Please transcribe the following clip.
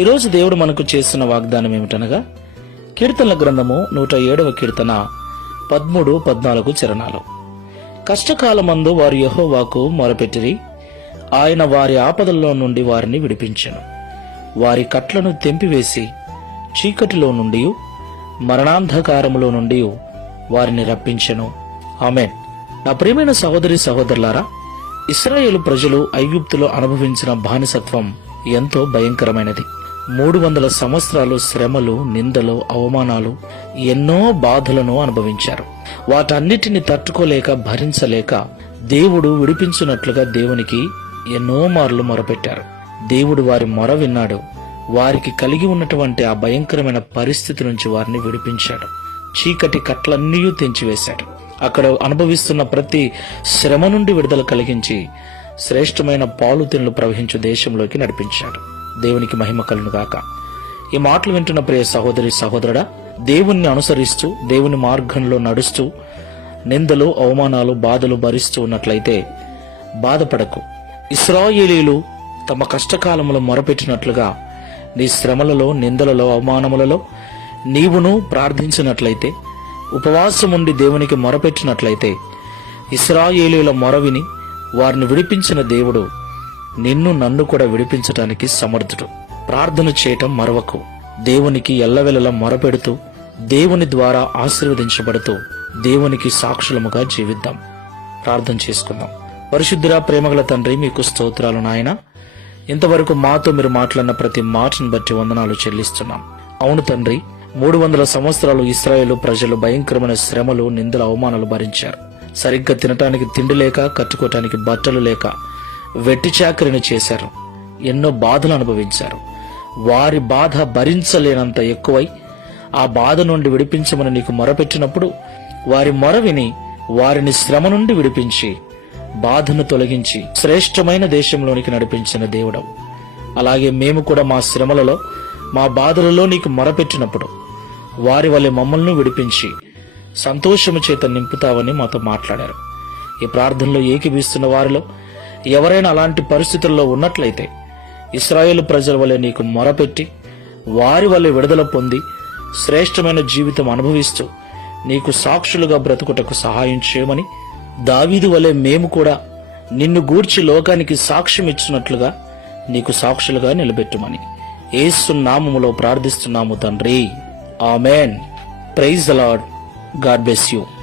ఈరోజు దేవుడు మనకు చేస్తున్న వాగ్దానం ఏమిటనగా కీర్తనల గ్రంథము నూట ఏడవ కీర్తన పద్మూడు పద్నాలుగు చరణాలు కష్టకాలమందు వారు యహోవాకు మొరపెట్టిరి ఆయన వారి ఆపదల్లో నుండి వారిని విడిపించను వారి కట్లను తెంపివేసి చీకటిలో నుండి మరణాంధకారములో నుండి వారిని రప్పించెను ఆమెన్ నా ప్రియమైన సహోదరి సహోదరులారా ఇస్రాయేల్ ప్రజలు ఐగుప్తులో అనుభవించిన బానిసత్వం ఎంతో భయంకరమైనది మూడు వందల సంవత్సరాలు శ్రమలు నిందలు అవమానాలు ఎన్నో బాధలను అనుభవించారు వాటన్నిటిని తట్టుకోలేక భరించలేక దేవుడు విడిపించినట్లుగా దేవునికి ఎన్నో మార్లు మొరపెట్టారు దేవుడు వారి మొర విన్నాడు వారికి కలిగి ఉన్నటువంటి ఆ భయంకరమైన పరిస్థితి నుంచి వారిని విడిపించాడు చీకటి కట్లన్నీ తెంచివేశాడు అక్కడ అనుభవిస్తున్న ప్రతి శ్రమ నుండి విడుదల కలిగించి శ్రేష్టమైన పాలు తినులు ప్రవహించు దేశంలోకి నడిపించాడు దేవునికి మహిమ కలను గాక ఈ మాటలు వింటున్న ప్రియ సహోదరి సహోదరుడా దేవుణ్ణి అనుసరిస్తూ దేవుని మార్గంలో నడుస్తూ నిందలు అవమానాలు బాధలు భరిస్తూ ఉన్నట్లయితే బాధపడకు ఇస్రాయేలీలు తమ కష్టకాలములు మొరపెట్టినట్లుగా నీ శ్రమలలో నిందలలో అవమానములలో నీవును ప్రార్థించినట్లయితే ఉపవాసముండి దేవునికి మొరపెట్టినట్లయితే ఇస్రాయేలీల మొరవిని వారిని విడిపించిన దేవుడు నిన్ను నన్ను కూడా విడిపించటానికి సమర్థుడు ప్రార్థన చేయటం మరవకు దేవునికి ఎల్లవెల్లలా మొరపెడుతూ దేవుని ద్వారా ఆశీర్వదించబడుతూ దేవునికి సాక్షులముగా జీవిద్దాం ప్రార్థన చేసుకుందాం పరిశుద్ధుల ప్రేమగల తండ్రి మీకు స్తోత్రాలు నాయన ఇంతవరకు మాతో మీరు మాట్లాడిన ప్రతి మాటను బట్టి వందనాలు చెల్లిస్తున్నాం అవును తండ్రి మూడు వందల సంవత్సరాలు ఇస్రాయేల్ ప్రజలు భయంకరమైన శ్రమలు నిందల అవమానాలు భరించారు సరిగ్గా తినటానికి తిండి లేక కట్టుకోవటానికి బట్టలు లేక వెట్టి చాకరిని చేశారు ఎన్నో బాధలు అనుభవించారు వారి బాధ భరించలేనంత ఎక్కువై ఆ బాధ నుండి విడిపించమని నీకు మొరపెట్టినప్పుడు వారి మొర విని వారిని శ్రమ నుండి విడిపించి బాధను తొలగించి శ్రేష్టమైన దేశంలోనికి నడిపించిన దేవుడవు అలాగే మేము కూడా మా శ్రమలలో మా బాధలలో నీకు మొరపెట్టినప్పుడు వారి వల్లే మమ్మల్ని విడిపించి సంతోషము చేత నింపుతావని మాతో మాట్లాడారు ఈ ప్రార్థనలో ఏకీభిస్తున్న వారిలో ఎవరైనా అలాంటి పరిస్థితుల్లో ఉన్నట్లయితే ఇస్రాయేల్ ప్రజల వలె నీకు మొరపెట్టి వారి వల్లే విడుదల పొంది శ్రేష్టమైన జీవితం అనుభవిస్తూ నీకు సాక్షులుగా బ్రతుకుటకు సహాయం చేయమని దావీదు వలె మేము కూడా నిన్ను గూర్చి లోకానికి సాక్ష్యం ఇచ్చినట్లుగా నీకు సాక్షులుగా నిలబెట్టుమని ఏసు నామములో ప్రార్థిస్తున్నాము తండ్రి amen praise lord God bless you